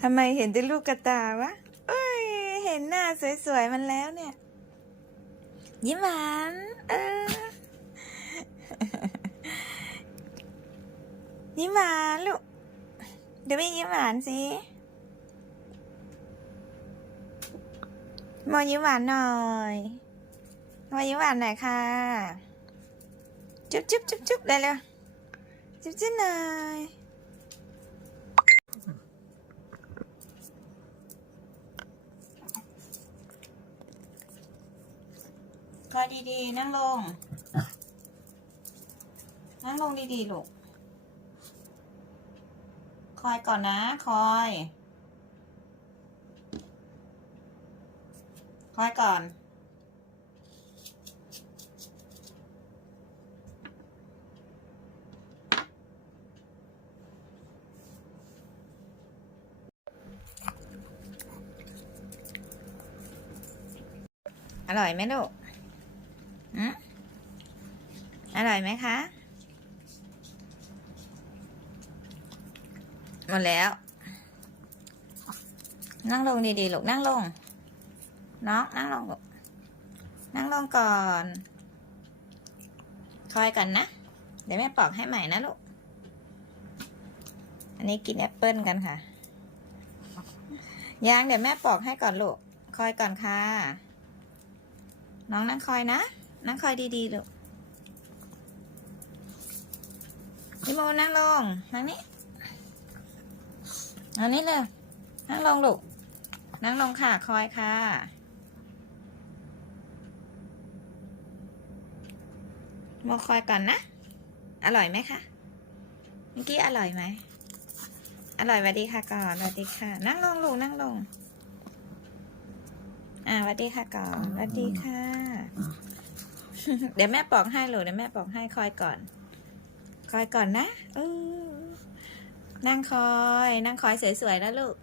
ทำไมเห็นแต่ลูกกระตาวะ เอ้ย เห็นหน้าสวยๆมันแล้วเนี่ย ยิ้มหวานเออยิ้มหวานลูก เดี๋ยวไม่ยิ้มหวานสิโมยิ้มหวานหน่อยโมยิ้มหวานหน่อยค่ะ จุ๊บจุ๊บจุ๊บจุ๊บได้เลยจุ๊บจุ๊บหน่อย คอยดีๆ นั่งลง นั่งลงดีๆ ลูก คอยก่อนนะ คอย คอยก่อน อร่อยไหมลูก อือร่อยไหมคะ หมดแล้ว นั่งลงดีๆลูกนั่งลงน้องนั่งลงลูกนั่งลงก่อน คอยก่อนนะ เดี๋ยวแม่ปอกให้ใหม่นะลูก อันนี้กินแอปเปิลกันค่ะยังเดี๋ยวแม่ปอกให้ก่อนลูก คอยก่อนค่ะ น้องนั่งคอยนะ นั่งคอยดีๆลูกพี่โมนั่งลงนั่งนี้อันนี้เลยนั่งลงลูกนั่งลงค่ะ คอยค่ะ โมคอยก่อนนะ อร่อยไหมคะเมื่อกี้อร่อยไหมอร่อยสวัสดีค่ะก่อนสวัสดีค่ะ นั่งลงลูกนั่งลง อ่าสวัสดีค่ะก่อนสวัสดีค่ะ เดี๋ยวแม่ปอกให้ลูกเดี๋ยวแม่ปอกให้คอยก่อน คอยก่อนนะเออนั่งคอย นั่งคอยสวยๆนะลูก